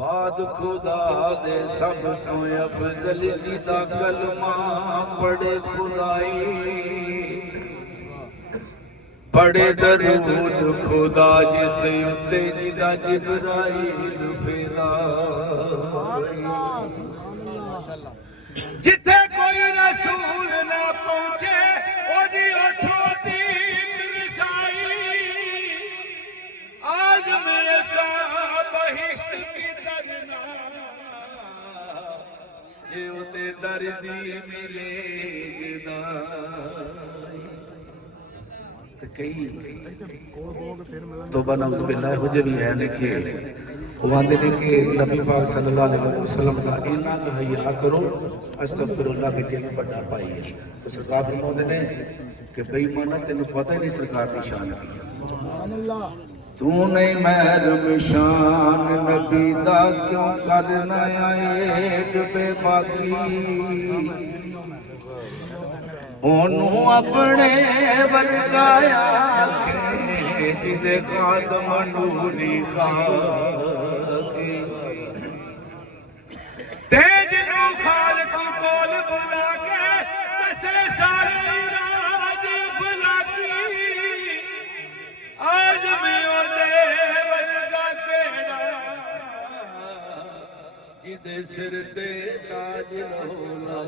बाद खुदा दे सब तो अफजल जिदा कलमा पढ़े खुदाई पढ़े दरूद खुदा जिस उत्ते जिदा जिब्राइल फिरा जिथे कोई रसूल ना पहुंचे ओदी अथों दीक रसाई आज मेरे साथ बहिश्त की करना जे उते दर्दी मिलेगी दाई ते कई तौबा नऊज़ बिल्लाह हो जे भी है ने कि वो आंदे ने कि नबी पाक सल्लल्लाहु अलैहि वसल्लम का इन्ना का हया करो अस्तगफिरुल्लाह के तेन बड़ा पाई है। तो सरकार फरमाते ने कि बेईमाना तेन पता ही नहीं सरकार की शान की सुभान अल्लाह तू नहीं महरम शान नबी दा क्यों करना आए डबे बाकी ओनू अपने वर्गाया जिदे खातम नूरी खाके तेज नू खालक कोल बुला के दसे सारे राज बुलाकी आज मैं ओदे वर्गा केड़ा जिदे सिर ते ताज लौला